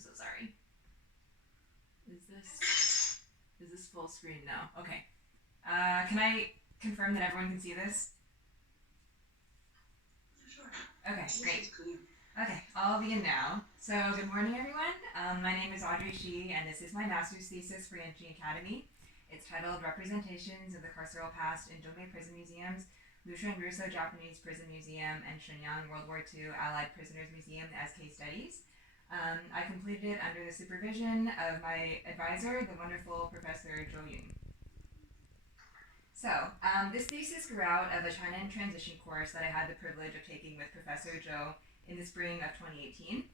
I'm so sorry. Is this full screen? No. Okay. Can I confirm that everyone can see this? Sure. Okay, great. Okay, I'll begin now. So, good morning, everyone. My name is Audrey Shi, and this is my master's thesis for Yanqing Academy. It's titled Representations of the Carceral Past in Dongbei Prison Museums, Lushan Russo Japanese Prison Museum, and Shenyang World War II Allied Prisoners Museum as case studies. I completed it under the supervision of my advisor, the wonderful Professor Zhou Yun. So, this thesis grew out of a China in Transition course that I had the privilege of taking with Professor Zhou in the spring of 2018.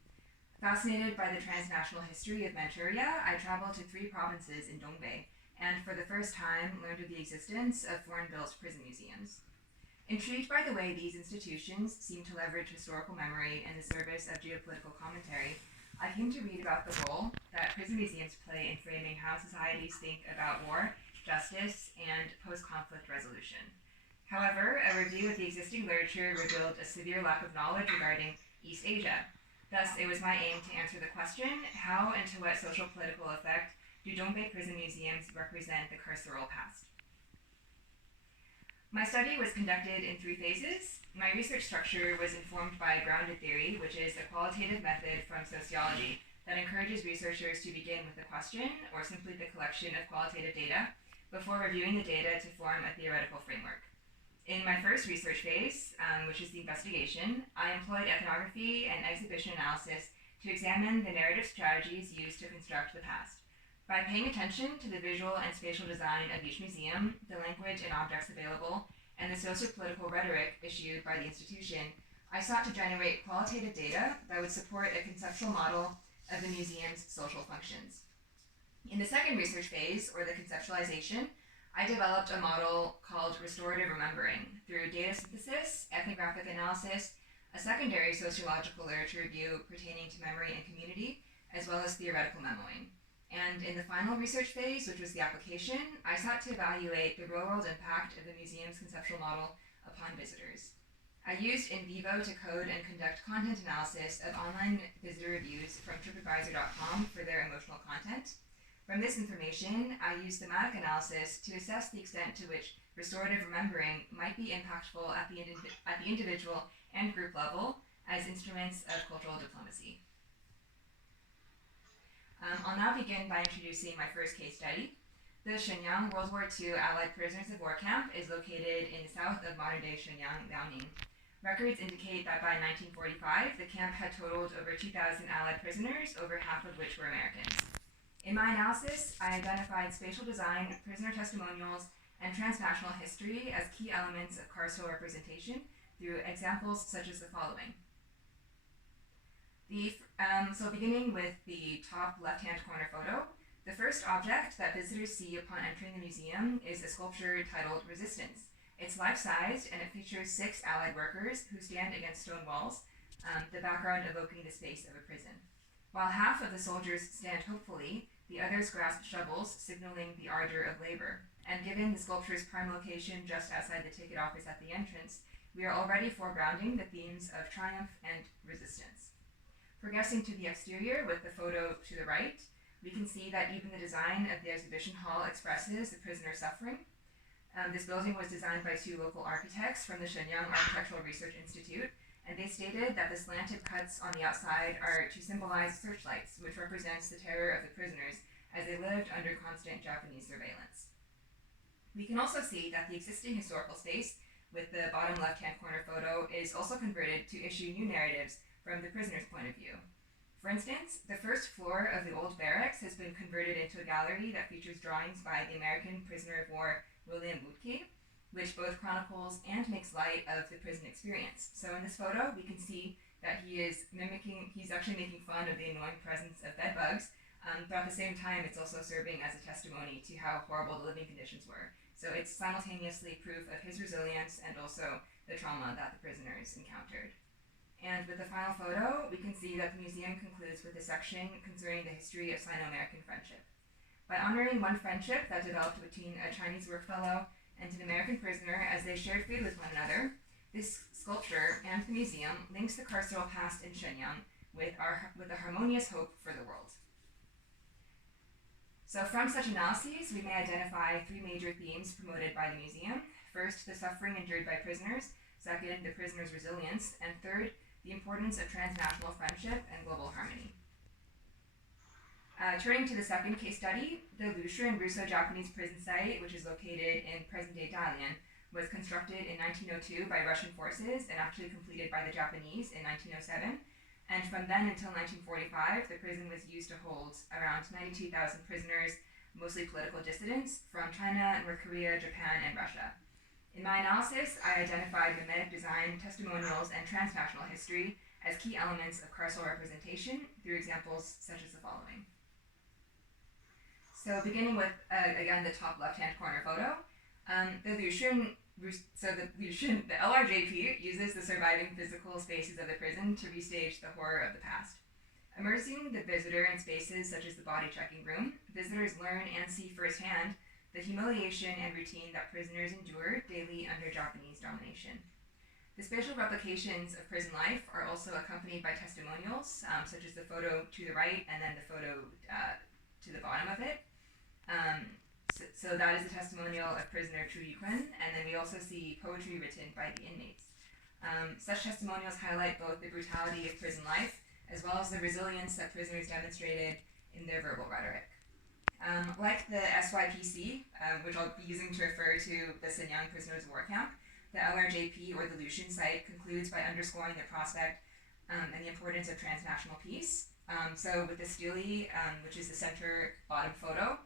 Fascinated by the transnational history of Manchuria, I traveled to 3 provinces in Dongbei, and for the first time learned of the existence of foreign-built prison museums. Intrigued by the way these institutions seem to leverage historical memory in the service of geopolitical commentary, I came to read about the role that prison museums play in framing how societies think about war, justice, and post-conflict resolution. However, a review of the existing literature revealed a severe lack of knowledge regarding East Asia. Thus, it was my aim to answer the question, how and to what social political effect do Dongbei prison museums represent the carceral past? My study was conducted in 3 phases. My research structure was informed by grounded theory, which is a qualitative method from sociology that encourages researchers to begin with a question or simply the collection of qualitative data before reviewing the data to form a theoretical framework. In my first research phase, which is the investigation, I employed ethnography and exhibition analysis to examine the narrative strategies used to construct the past. By paying attention to the visual and spatial design of each museum, the language and objects available, and the socio-political rhetoric issued by the institution, I sought to generate qualitative data that would support a conceptual model of the museum's social functions. In the second research phase, or the conceptualization, I developed a model called restorative remembering through data synthesis, ethnographic analysis, a secondary sociological literature review pertaining to memory and community, as well as theoretical memoing. And in the final research phase, which was the application, I sought to evaluate the real-world impact of the museum's conceptual model upon visitors. I used in vivo to code and conduct content analysis of online visitor reviews from TripAdvisor.com for their emotional content. From this information, I used thematic analysis to assess the extent to which restorative remembering might be impactful at the individual and group level as instruments of cultural diplomacy. I'll now begin by introducing my first case study. The Shenyang World War II Allied Prisoners of War camp is located in the south of modern-day Shenyang, Liaoning. Records indicate that by 1945, the camp had totaled over 2,000 Allied prisoners, over half of which were Americans. In my analysis, I identified spatial design, prisoner testimonials, and transnational history as key elements of carceral representation through examples such as the following. So beginning with the top left-hand corner photo, the first object that visitors see upon entering the museum is a sculpture titled Resistance. It's life-sized and it features 6 Allied workers who stand against stone walls, the background evoking the space of a prison. While half of the soldiers stand hopefully, the others grasp shovels, signaling the ardor of labor. And given the sculpture's prime location just outside the ticket office at the entrance, we are already foregrounding the themes of triumph and resistance. Progressing to the exterior with the photo to the right, we can see that even the design of the exhibition hall expresses the prisoner's suffering. This building was designed by 2 local architects from the Shenyang Architectural Research Institute, and they stated that the slanted cuts on the outside are to symbolize searchlights, which represents the terror of the prisoners as they lived under constant Japanese surveillance. We can also see that the existing historical space, with the bottom left-hand corner photo, is also converted to issue new narratives from the prisoner's point of view. For instance, the first floor of the old barracks has been converted into a gallery that features drawings by the American prisoner of war William Bootke, which both chronicles and makes light of the prison experience. So in this photo, we can see that he's actually making fun of the annoying presence of bed bugs, but at the same time, it's also serving as a testimony to how horrible the living conditions were. So it's simultaneously proof of his resilience and also the trauma that the prisoners encountered. And with the final photo, we can see that the museum concludes with a section concerning the history of Sino-American friendship. By honoring one friendship that developed between a Chinese workfellow and an American prisoner as they shared food with one another, this sculpture and the museum links the carceral past in Shenyang with a harmonious hope for the world. So from such analyses, we may identify three major themes promoted by the museum. First, the suffering endured by prisoners. Second, the prisoners' resilience. And third, the importance of transnational friendship and global harmony. Turning to the second case study, the Lushan Russo-Japanese prison site, which is located in present-day Dalian, was constructed in 1902 by Russian forces and actually completed by the Japanese in 1907. And from then until 1945, the prison was used to hold around 92,000 prisoners, mostly political dissidents, from China, North Korea, Japan, and Russia. In my analysis, I identified mimetic design, testimonials, and transnational history as key elements of carceral representation through examples such as the following. So beginning with, again, the top left-hand corner photo, the LRJP uses the surviving physical spaces of the prison to restage the horror of the past. Immersing the visitor in spaces such as the body checking room, visitors learn and see firsthand the humiliation and routine that prisoners endure daily under Japanese domination. The spatial replications of prison life are also accompanied by testimonials, such as the photo to the right and then the photo to the bottom of it. So that is a testimonial of prisoner Chu Yukun, and then we also see poetry written by the inmates. Such testimonials highlight both the brutality of prison life as well as the resilience that prisoners demonstrated in their verbal rhetoric. Like the SYPC, which I'll be using to refer to the Shenyang prisoners of war camp, the LRJP or the Lushan site concludes by underscoring the prospect and the importance of transnational peace. So with the stele, which is the center bottom photo,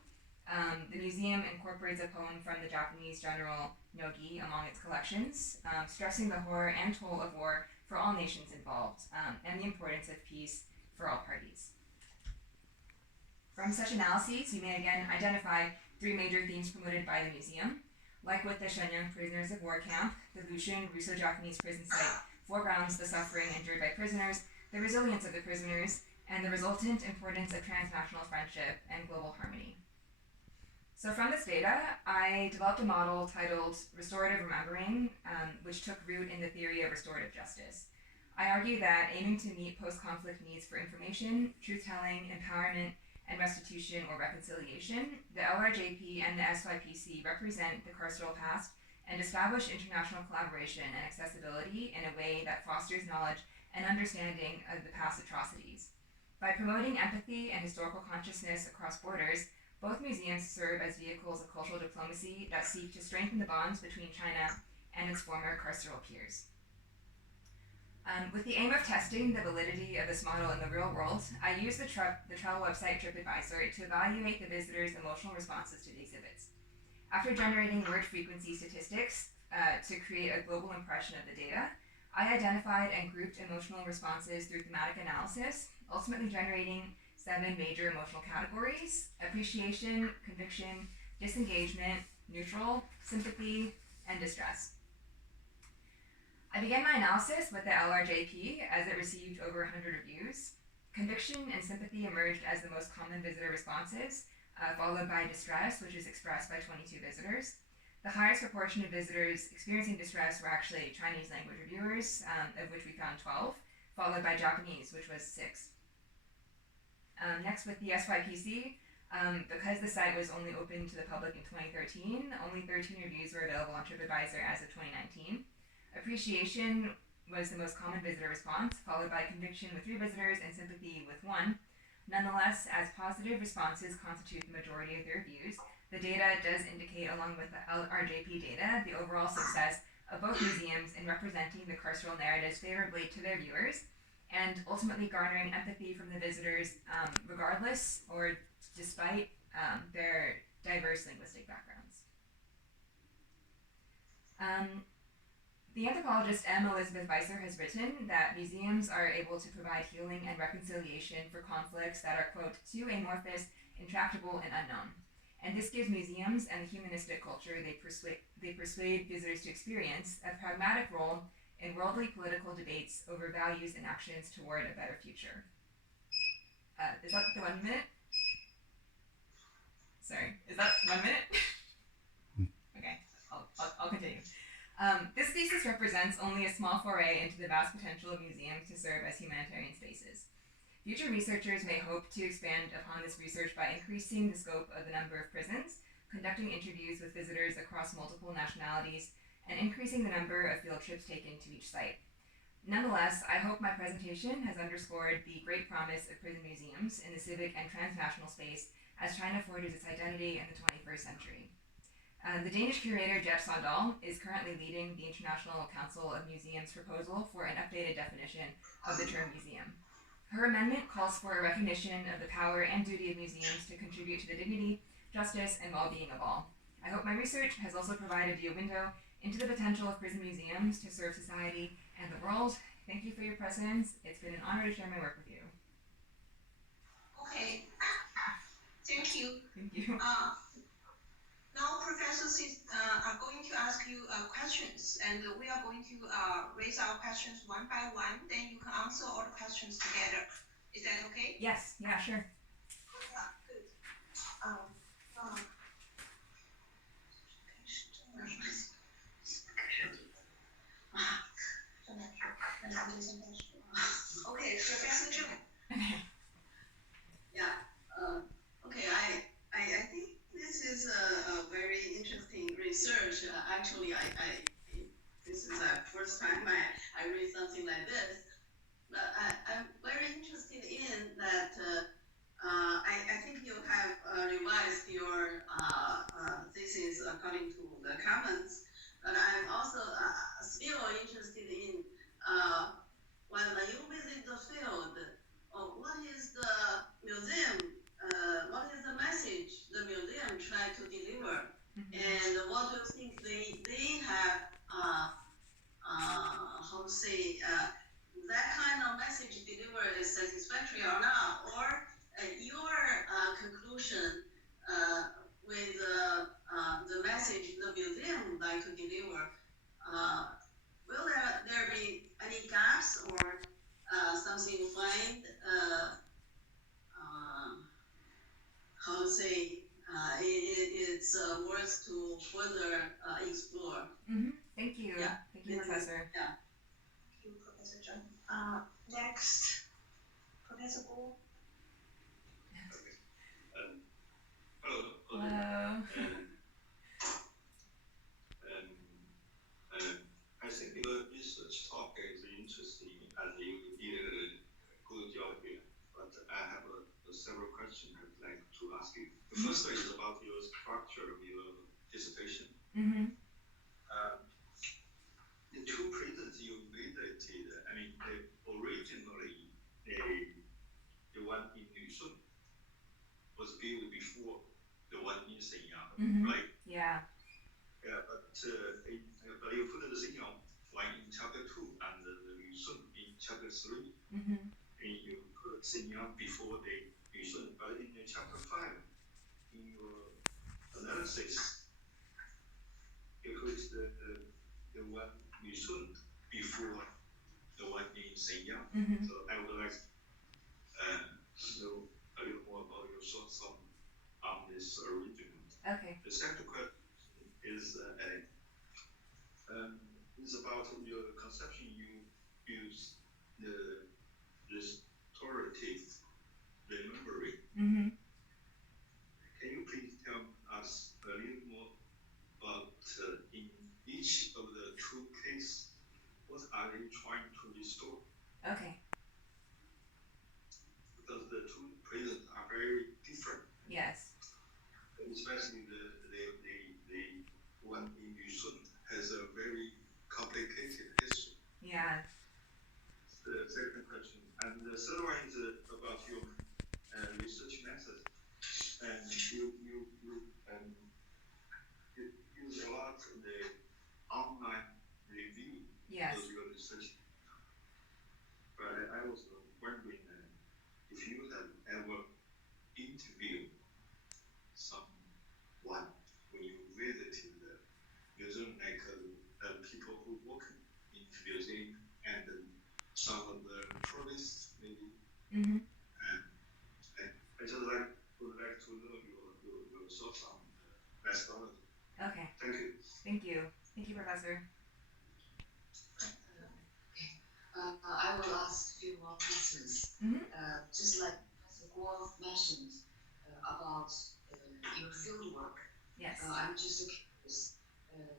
the museum incorporates a poem from the Japanese general Nogi among its collections, stressing the horror and toll of war for all nations involved, and the importance of peace for all parties. From such analyses, we may again identify three major themes promoted by the museum. Like with the Shenyang prisoners of war camp, the Lushan Russo-Japanese prison site foregrounds the suffering endured by prisoners, the resilience of the prisoners, and the resultant importance of transnational friendship and global harmony. So from this data, I developed a model titled Restorative Remembering, which took root in the theory of restorative justice. I argue that aiming to meet post-conflict needs for information, truth-telling, empowerment, and restitution or reconciliation, the LRJP and the SYPC represent the carceral past and establish international collaboration and accessibility in a way that fosters knowledge and understanding of the past atrocities. By promoting empathy and historical consciousness across borders, both museums serve as vehicles of cultural diplomacy that seek to strengthen the bonds between China and its former carceral peers. With the aim of testing the validity of this model in the real world, I used the travel website TripAdvisor to evaluate the visitors' emotional responses to the exhibits. After generating word frequency statistics to create a global impression of the data, I identified and grouped emotional responses through thematic analysis, ultimately generating 7 major emotional categories: appreciation, conviction, disengagement, neutral, sympathy, and distress. I began my analysis with the LRJP as it received over 100 reviews. Conviction and sympathy emerged as the most common visitor responses, followed by distress, which is expressed by 22 visitors. The highest proportion of visitors experiencing distress were actually Chinese language reviewers, of which we found 12, followed by Japanese, which was 6. Next, with the SYPC, because the site was only open to the public in 2013, only 13 reviews were available on TripAdvisor as of 2019. Appreciation was the most common visitor response, followed by conviction with 3 visitors and sympathy with 1. Nonetheless, as positive responses constitute the majority of the reviews, the data does indicate, along with the LRJP data, the overall success of both museums in representing the carceral narratives favorably to their viewers, and ultimately garnering empathy from the visitors regardless or despite their diverse linguistic backgrounds. The anthropologist M. Elizabeth Weiser has written that museums are able to provide healing and reconciliation for conflicts that are, quote, too amorphous, intractable, and unknown. And this gives museums and the humanistic culture they persuade visitors to experience a pragmatic role in worldly political debates over values and actions toward a better future. Is that the 1 minute? Sorry, is that 1 minute? Okay, I'll continue. This thesis represents only a small foray into the vast potential of museums to serve as humanitarian spaces. Future researchers may hope to expand upon this research by increasing the scope of the number of prisons, conducting interviews with visitors across multiple nationalities, and increasing the number of field trips taken to each site. Nonetheless, I hope my presentation has underscored the great promise of prison museums in the civic and transnational space as China forges its identity in the 21st century. The Danish curator Jet Sandal is currently leading the International Council of Museums proposal for an updated definition of the term museum. Her amendment calls for a recognition of the power and duty of museums to contribute to the dignity, justice, and well-being of all. I hope my research has also provided you a window into the potential of prison museums to serve society and the world. Thank you for your presence. It's been an honor to share my work with you. Okay. Thank you. Thank you. Now professors are going to ask you questions, and we are going to raise our questions one by one. Then you can answer all the questions together. Is that okay? Yes. Yeah. Sure. Good. Okay, Professor Zheng. Yeah. Okay. I think this is a very interesting research. Actually, this is the first time I read something like this. But I'm very interested in that. I think you have revised your thesis according to the comments. But I'm also still interested in when you visit the field, what is the museum? What is the message the museum try to deliver? And what do you think they have? How to say that kind of message delivered is satisfactory or not? Or your conclusion with the message the museum would like to deliver? Will there be any gaps or something you find? How to say it's worth to further explore. Thank you. Yeah. Thank you, Professor. Yeah. Thank you, Professor Zheng. Next, Professor Guo. Hello. I think your research talk is interesting and you did a good job here. But I have several questions I'd like to ask you. The first one is about your structure of your dissertation. The two prisons you visited, I mean, originally the one in Yushun was built before the one in Shenyang, right? Yeah. Yeah, but you put the Shenyang one in chapter 2 and the Yushun in chapter 3. And you put Shenyang before the Yushun, but in chapter 5, in your analysis, you put the one Yushun before the one in Shenyang. So I would like to know a little more about your thoughts on this arrangement. Okay. The second question is about your conception. You use the restorative remembering. Can you please tell us a little more about in each of the two cases, what are they trying to restore? Okay. Because the two prisons are very different. Yes. Especially the one in Yushun has a very complicated history. Yeah. The second question. And the third one is about your research method. And you use a lot of the online review of your research. But I was wondering if you have ever interviewed someone when you visited the museum, like people who work in the museum and some of the tourists maybe. And I just would like to know your thoughts on methodology. Okay. Thank you. Thank you. Thank you, Professor. I will ask a few more questions. just like Professor Guo mentioned about your field work. Yes. I'm just curious,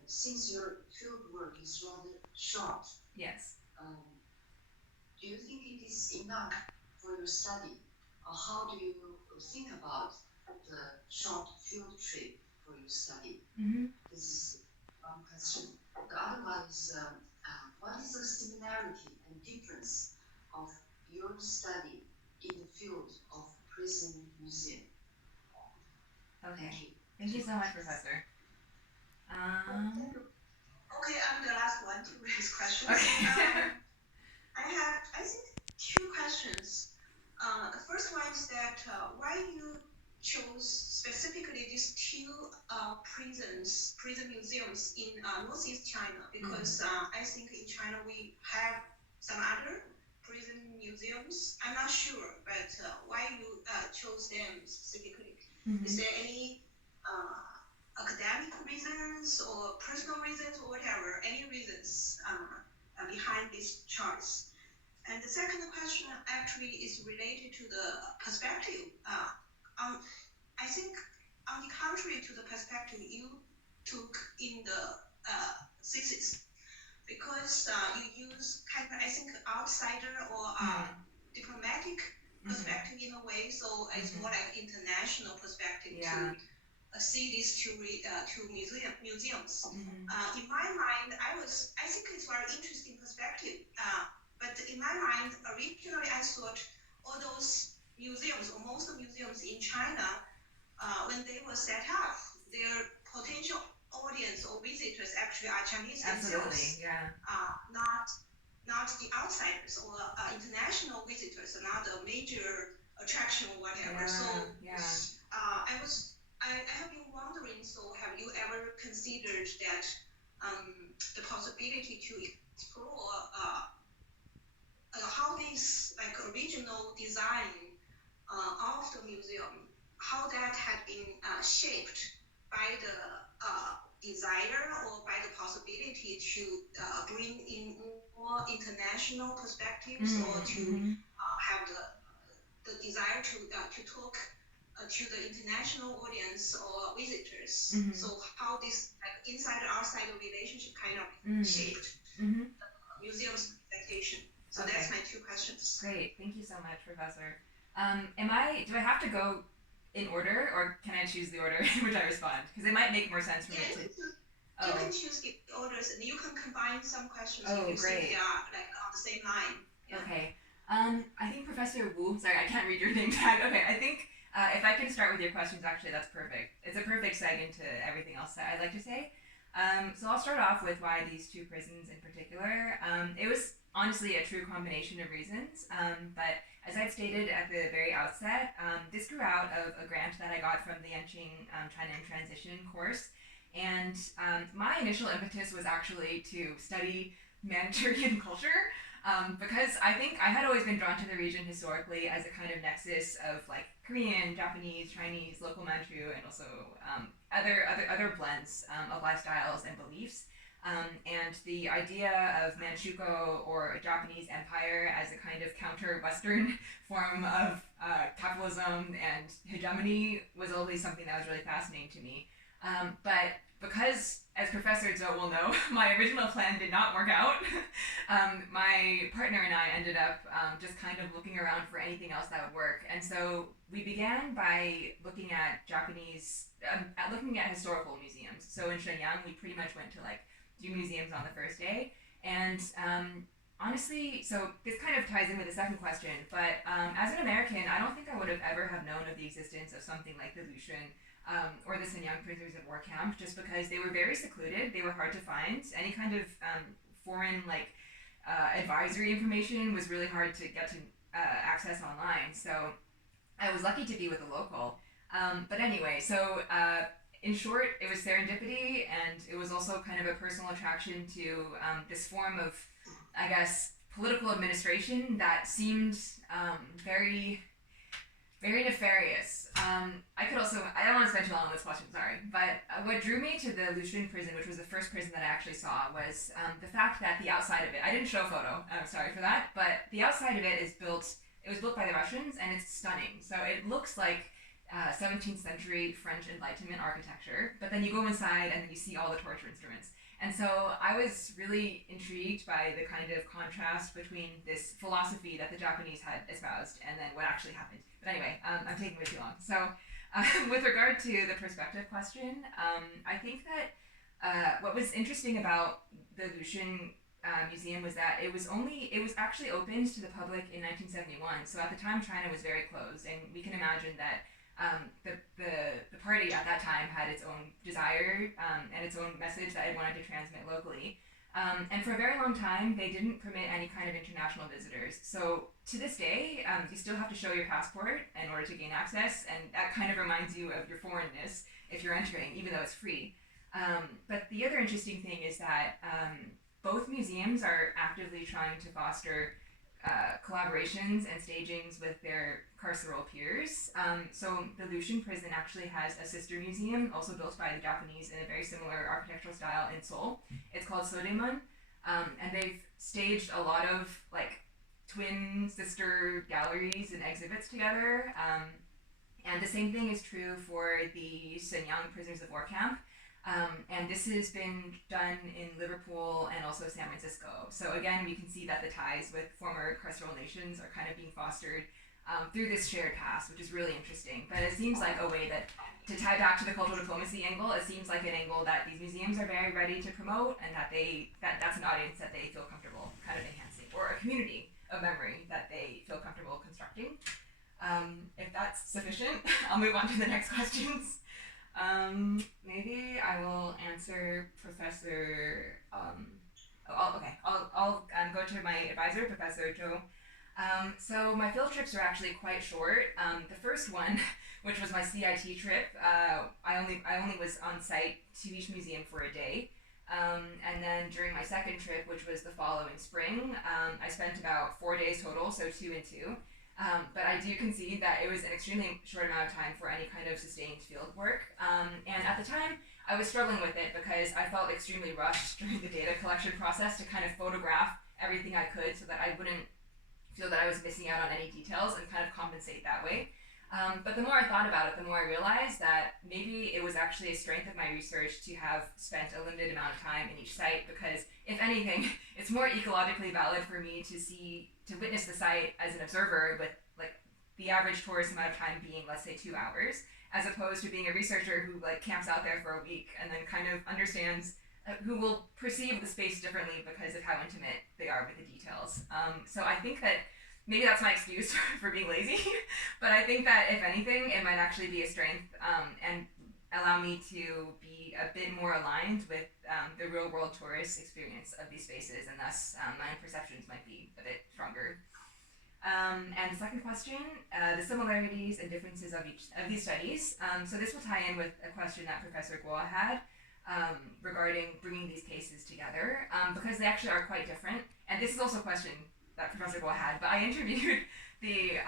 since your field work is rather short, yes. Do you think it is enough for your study? Or how do you think about the short field trip for your study? This is one question. The other one is, what is the similarity and difference of your study in the field of prison museum? Okay. Thank you so much, Professor. Okay, I'm the last one to raise questions. Okay. I have, I think, two questions. The first one is that why you chose specifically these two prison museums in Northeast China? Because I think in China we have some other prison museums. I'm not sure, but why you chose them specifically? Is there any academic reasons or personal reasons or whatever, any reasons behind this choice? And the second question actually is related to the perspective. I think on the contrary to the perspective you took in the thesis, because you use kind of, I think, outsider or diplomatic perspective in a way, so it's more like international perspective to see these two museums. In my mind, I think it's very interesting perspective. But in my mind, originally I thought all those museums, or most of museums in China, when they were set up, their potential audience or visitors actually are Chinese themselves. Absolutely, yeah. Not the outsiders or international visitors, are not a major attraction or whatever. I have been wondering, so have you ever considered that the possibility to explore how this like original design of the museum, how that had been shaped by the desire or by the possibility to bring in more international perspectives or to have the desire to talk to the international audience or visitors. So how this like insider-outsider relationship kind of shaped the museum's presentation. So that's my two questions. Great, thank you so much, Professor. Do I have to go in order, or can I choose the order in which I respond? Because it might make more sense for me to. You can choose the orders, and you can combine some questions if you great. think they are like on the same line. Yeah. Okay. I think Professor Wu. Sorry, I can't read your name tag. Okay, I think if I can start with your questions, actually, that's perfect. It's a perfect seg into everything else that I'd like to say. So I'll start off with why these two prisons in particular. It was honestly a true combination of reasons, but as I'd stated at the very outset, this grew out of a grant that I got from the Yanqing China in Transition course, and my initial impetus was actually to study Manchurian culture, because I think I had always been drawn to the region historically as a kind of nexus of like Korean, Japanese, Chinese, local Manchu, and also other blends of lifestyles and beliefs. And the idea of Manchukuo or a Japanese empire as a kind of counter-Western form of capitalism and hegemony was always something that was really fascinating to me. But because, as Professor Zhou will know, my original plan did not work out, my partner and I ended up just kind of looking around for anything else that would work. And so we began by looking at looking at historical museums. So in Shenyang, we pretty much went to like 2 museums on the first day. And honestly, so this kind of ties in with the second question, but as an American, I don't think I would have ever have known of the existence of something like the Lushan or the Shenyang Prisoners of War Camp, just because they were very secluded, they were hard to find. Any kind of foreign advisory information was really hard to get to access online. So I was lucky to be with a local. But anyway, so in short, it was serendipity, and it was also kind of a personal attraction to this form of, I guess, political administration that seemed very, very nefarious. I don't want to spend too long on this question, sorry, but what drew me to the Lushan prison, which was the first prison that I actually saw, was the fact that the outside of it, I didn't show a photo, I'm sorry for that, but the outside of it is built It was built by the Russians, and it's stunning. So it looks like 17th century French Enlightenment architecture, but then you go inside and you see all the torture instruments. And so I was really intrigued by the kind of contrast between this philosophy that the Japanese had espoused and then what actually happened. But anyway, I'm taking way too long. So with regard to the perspective question, I think that what was interesting about the Lushan museum was that it was actually opened to the public in 1971. So at the time, China was very closed, and we can imagine that the party at that time had its own desire and its own message that it wanted to transmit locally. And for a very long time, they didn't permit any kind of international visitors. So to this day, you still have to show your passport in order to gain access, and that kind of reminds you of your foreignness if you're entering, even though it's free. But the other interesting thing is that both museums are actively trying to foster collaborations and stagings with their carceral peers. So the Lushan prison actually has a sister museum, also built by the Japanese in a very similar architectural style in Seoul. It's called Sodaemun, and they've staged a lot of like twin sister galleries and exhibits together. And the same thing is true for the Shenyang prisoners of war camp. And this has been done in Liverpool and also San Francisco. So again, we can see that the ties with former carceral nations are kind of being fostered through this shared past, which is really interesting. But it seems like a way that, to tie back to the cultural diplomacy angle, it seems like an angle that these museums are very ready to promote, and that's an audience that they feel comfortable kind of enhancing, or a community of memory that they feel comfortable constructing. If that's sufficient, I'll move on to the next questions. Maybe I will answer Professor. I'll go to my advisor, Professor Zhou. So my field trips are actually quite short. The first one, which was my CIT trip, I only was on site to each museum for a day. And then during my second trip, which was the following spring, I spent about 4 days total, so 2 and 2. But I do concede that it was an extremely short amount of time for any kind of sustained field work. And at the time, I was struggling with it because I felt extremely rushed during the data collection process to kind of photograph everything I could so that I wouldn't feel that I was missing out on any details and kind of compensate that way. But the more I thought about it, the more I realized that maybe it was actually a strength of my research to have spent a limited amount of time in each site, because if anything, it's more ecologically valid for me to witness the site as an observer with like the average tourist amount of time being, let's say, 2 hours, as opposed to being a researcher who like camps out there for a week and then kind of understands, who will perceive the space differently because of how intimate they are with the details. So I think that maybe that's my excuse for being lazy, but I think that if anything, it might actually be a strength and allow me to be a bit more aligned with the real world tourist experience of these spaces, and thus my perceptions might be a bit stronger. And the second question, the similarities and differences of each of these studies. So this will tie in with a question that Professor Guo had regarding bringing these cases together, because they actually are quite different. And this is also a question that Professor Guo had, but I interviewed the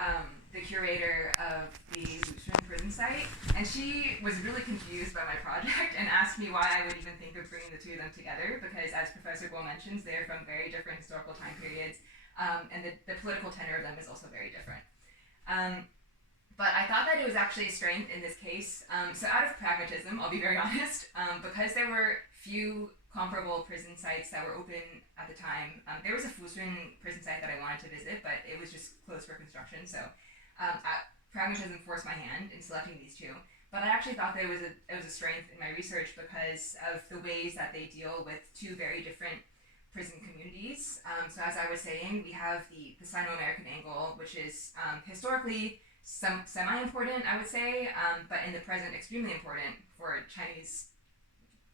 curator of the Lushan prison site, and she was really confused by my project and asked me why I would even think of bringing the two of them together, because as Professor Guo mentions, they're from very different historical time periods, and the political tenor of them is also very different. But I thought that it was actually a strength in this case. So out of pragmatism, I'll be very honest, because there were few comparable prison sites that were open at the time. There was a Fusun prison site that I wanted to visit, but it was just closed for construction. So pragmatism forced my hand in selecting these two. But I actually thought that it was a strength in my research because of the ways that they deal with two very different prison communities. So as I was saying, we have the Sino-American angle, which is historically semi-important, I would say, but in the present extremely important for Chinese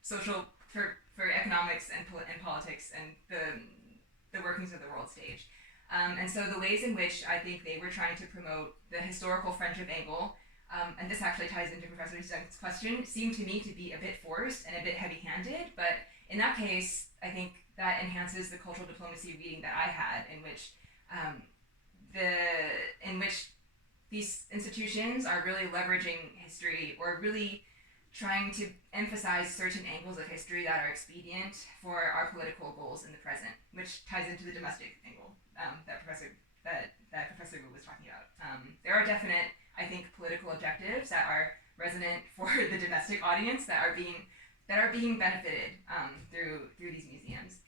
social, for economics and politics and the workings of the world stage. And so the ways in which I think they were trying to promote the historical friendship angle, and this actually ties into Professor Zheng's question, seemed to me to be a bit forced and a bit heavy-handed, but in that case, I think that enhances the cultural diplomacy reading that I had, in which these institutions are really leveraging history, or really trying to emphasize certain angles of history that are expedient for our political goals in the present, which ties into the domestic angle that Professor that Professor Wu was talking about. There are definite, I think, political objectives that are resonant for the domestic audience that are being benefited through these museums.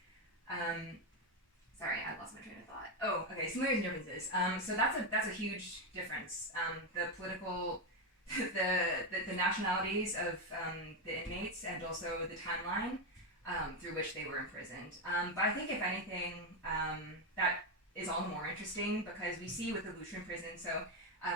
Sorry, I lost my train of thought. Oh, okay, similarities and differences. So that's a huge difference. The political, the nationalities of the inmates and also the timeline through which they were imprisoned. But I think if anything, that is all the more interesting because we see with the Lushan prison. So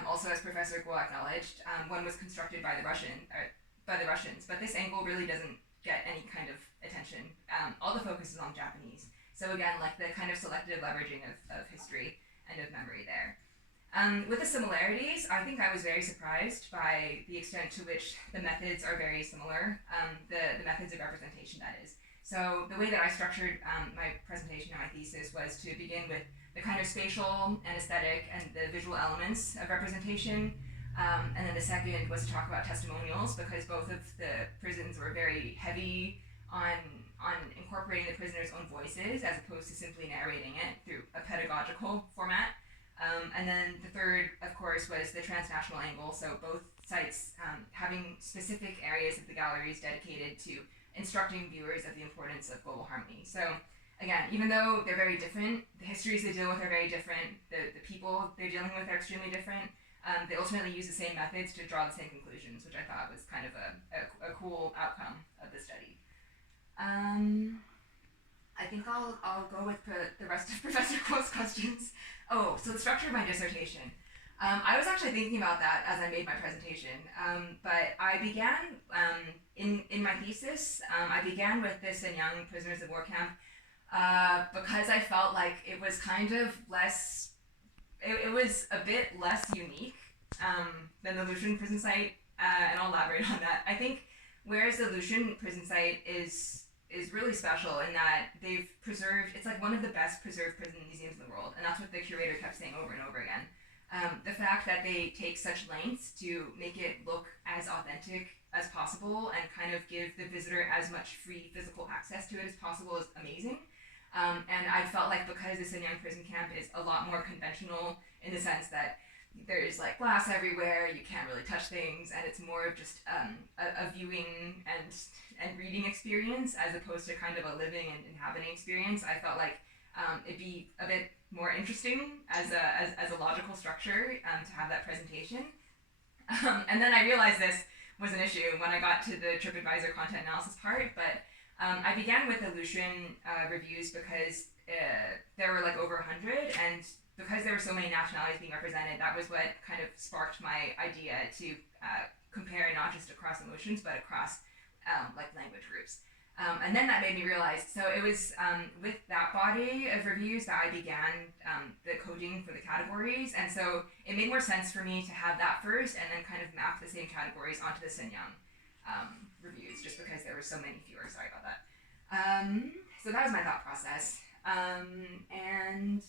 also as Professor Guo acknowledged, one was constructed by the Russians, but this angle really doesn't get any kind of attention. All the focus is on Japanese. So again, like the kind of selective leveraging of history and of memory there. With the similarities, I think I was very surprised by the extent to which the methods are very similar, the methods of representation, that is. So the way that I structured my presentation and my thesis was to begin with the kind of spatial and aesthetic and the visual elements of representation. And then the second was to talk about testimonials because both of the prisons were very heavy on incorporating the prisoners' own voices as opposed to simply narrating it through a pedagogical format. And then the third, of course, was the transnational angle. So both sites having specific areas of the galleries dedicated to instructing viewers of the importance of global harmony. So again, even though they're very different, the histories they deal with are very different, the people they're dealing with are extremely different, they ultimately use the same methods to draw the same conclusions, which I thought was kind of a cool outcome of the study. I think I'll go with the rest of Professor Guo's questions. Oh, so the structure of my dissertation. I was actually thinking about that as I made my presentation, but I began, in my thesis, I began with the Shenyang prisoners of war camp because I felt like it was kind of less, it was a bit less unique than the Lushan prison site, and I'll elaborate on that. I think whereas the Lushan prison site is really special in that they've preserved, it's like one of the best preserved prison museums in the world, and that's what the curator kept saying over and over again. The fact that they take such lengths to make it look as authentic as possible and kind of give the visitor as much free physical access to it as possible is amazing. And I felt like because the Shenyang prison camp is a lot more conventional in the sense that there's like glass everywhere, you can't really touch things, and it's more of just a viewing and reading experience as opposed to kind of a living and inhabiting experience. I felt like it'd be a bit more interesting as a logical structure to have that presentation. And then I realized this was an issue when I got to the TripAdvisor content analysis part, but I began with the Lushan reviews because there were like over 100, and because there were so many nationalities being represented, that was what kind of sparked my idea to compare not just across emotions, but across like language groups. And then that made me realize, so it was with that body of reviews that I began the coding for the categories, and so it made more sense for me to have that first and then kind of map the same categories onto the Shenyang reviews, just because there were so many fewer. Sorry about that. So that was my thought process. And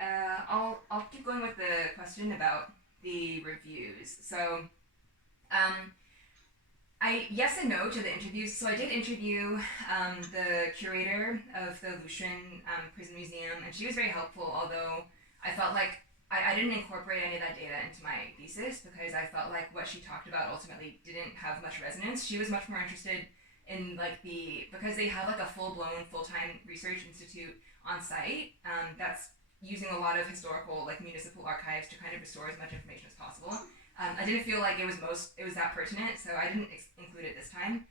I'll keep going with the question about the reviews. So yes and no to the interviews. So I did interview the curator of the Lushan Prison Museum, and she was very helpful, although I felt like I didn't incorporate any of that data into my thesis because I felt like what she talked about ultimately didn't have much resonance. She was much more interested in like because they have like a full-blown, full-time research institute on site that's using a lot of historical like municipal archives to kind of restore as much information as possible. I didn't feel like it was that pertinent, so I didn't include it this time.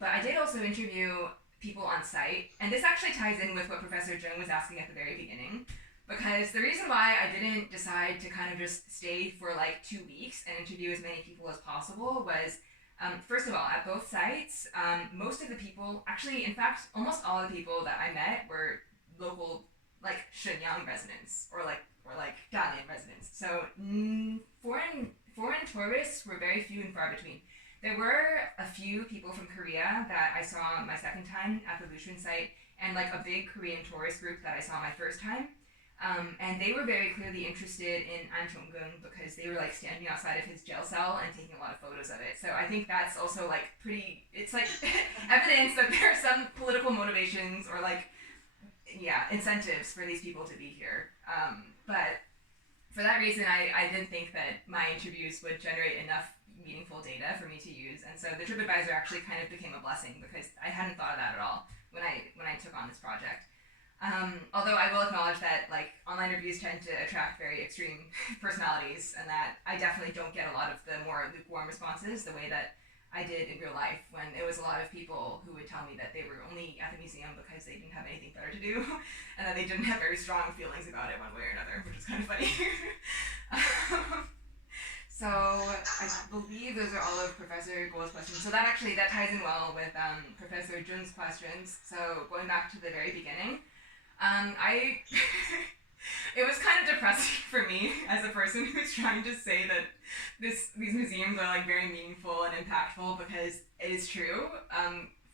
But I did also interview people on site, and this actually ties in with what Professor Zheng was asking at the very beginning, because the reason why I didn't decide to kind of just stay for like 2 weeks and interview as many people as possible was, first of all, at both sites, most of the people, actually, in fact, almost all the people that I met were local, like Shenyang residents or like Dalian residents. So foreign tourists were very few and far between. There were a few people from Korea that I saw my second time at the Lushan site, and like a big Korean tourist group that I saw my first time. And they were very clearly interested in An Chonggung because they were like standing outside of his jail cell and taking a lot of photos of it. So I think that's also like it's like evidence that there are some political motivations or like, yeah, incentives for these people to be here. But for that reason, I didn't think that my interviews would generate enough meaningful data for me to use, and so the TripAdvisor actually kind of became a blessing because I hadn't thought of that at all when I took on this project. Although I will acknowledge that like online reviews tend to attract very extreme personalities, and that I definitely don't get a lot of the more lukewarm responses the way that I did in real life, when it was a lot of people who would tell me that they were only at the museum because they didn't have anything better to do, and that they didn't have very strong feelings about it one way or another, which is kind of funny. So I believe those are all of Professor Guo's questions. So that ties in well with Professor Jun's questions. So going back to the very beginning, it was kind of depressing for me as a person who's trying to say that these museums are like very meaningful and impactful, because it is true.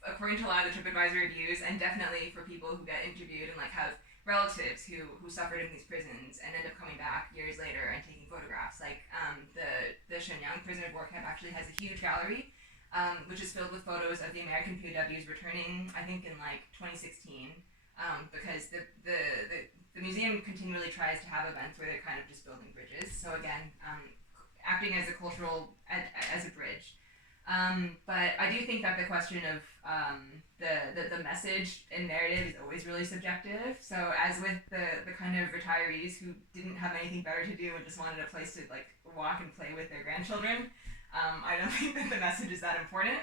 According to a lot of the TripAdvisor reviews, and definitely for people who get interviewed and like have relatives who suffered in these prisons and end up coming back years later and taking photographs. Like the Shenyang prisoner of war camp actually has a huge gallery, which is filled with photos of the American POWs returning, I think in like 2016, because the museum continually tries to have events where they're kind of just building bridges. So again, acting as a as a bridge. But I do think that the question of the message and narrative is always really subjective. So as with the kind of retirees who didn't have anything better to do and just wanted a place to like walk and play with their grandchildren, I don't think that the message is that important.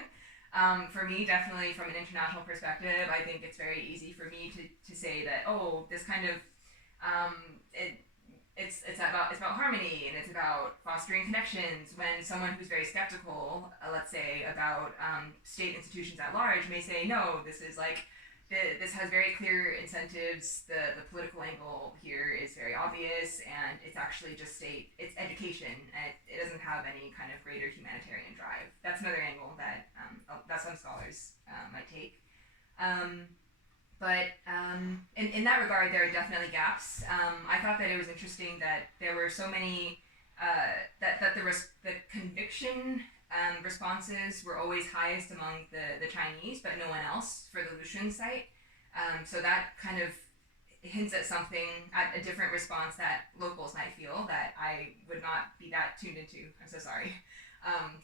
For me, definitely from an international perspective, I think it's very easy for me to say that, oh, this kind of it's about harmony, and it's about fostering connections, when someone who's very skeptical, let's say, about state institutions at large may say, no, this is like, this has very clear incentives, the political angle here is very obvious, and it's actually just it's education, and it doesn't have any kind of greater humanitarian drive. That's another angle that some scholars might take. But in that regard, there are definitely gaps. I thought that it was interesting that there were so many, that the conviction responses were always highest among the Chinese, but no one else for the Lushan site. So that kind of hints at something, at a different response that locals might feel that I would not be that tuned into. I'm so sorry,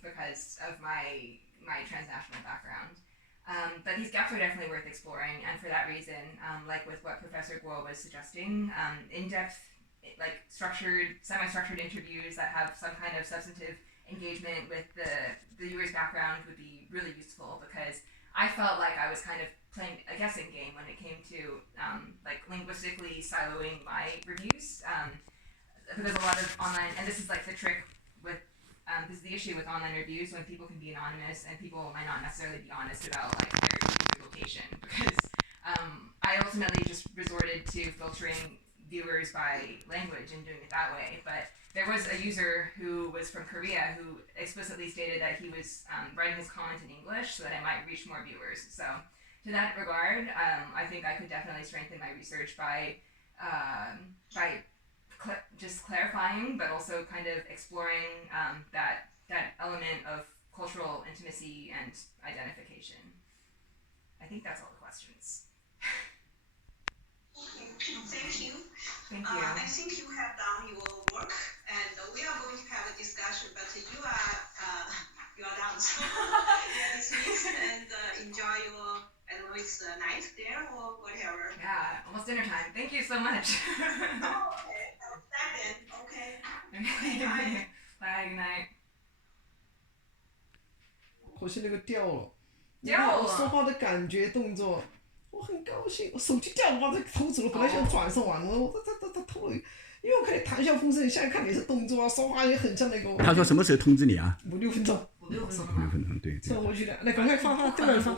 because of my transnational background. But these gaps are definitely worth exploring, and for that reason, like with what Professor Guo was suggesting, in-depth, like semi-structured interviews that have some kind of substantive engagement with the viewer's background would be really useful, because I felt like I was kind of playing a guessing game when it came to like linguistically siloing my reviews, because a lot of online, and this is like the trick with this is the issue with online reviews, when people can be anonymous and people might not necessarily be honest about like their location, because I ultimately just resorted to filtering viewers by language and doing it that way. But there was a user who was from Korea who explicitly stated that he was writing his comments in English so that I might reach more viewers. So to that regard, I think I could definitely strengthen my research by just clarifying, but also kind of exploring that element of cultural intimacy and identification. I think that's all the questions. Okay, thank you. Thank you. I think you have done your work, and we are going to have a discussion, but you are done, so you are dismissed, and enjoy your, I don't know, it's night there or whatever. Yeah, almost dinner time. Thank you so much. Oh, okay. That then. Okay. Bye. Bye. Good night. 可惜那个掉了，掉了我说话的感觉动作，我很高兴，我手机掉了，把这偷走了，本来想转送完，我他偷了，因为我看你谈笑风生，现在看你是动作啊，说话也很像那个。他说什么时候通知你啊？5-6分钟。5-6分钟。 5-6分钟，对。这回去的，来赶快发，这个发。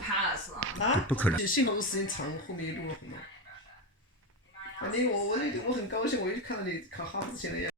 啊？不可能。幸好是时间长，后面录了很多。反正我很高兴，我一看到你考哈子前的样子。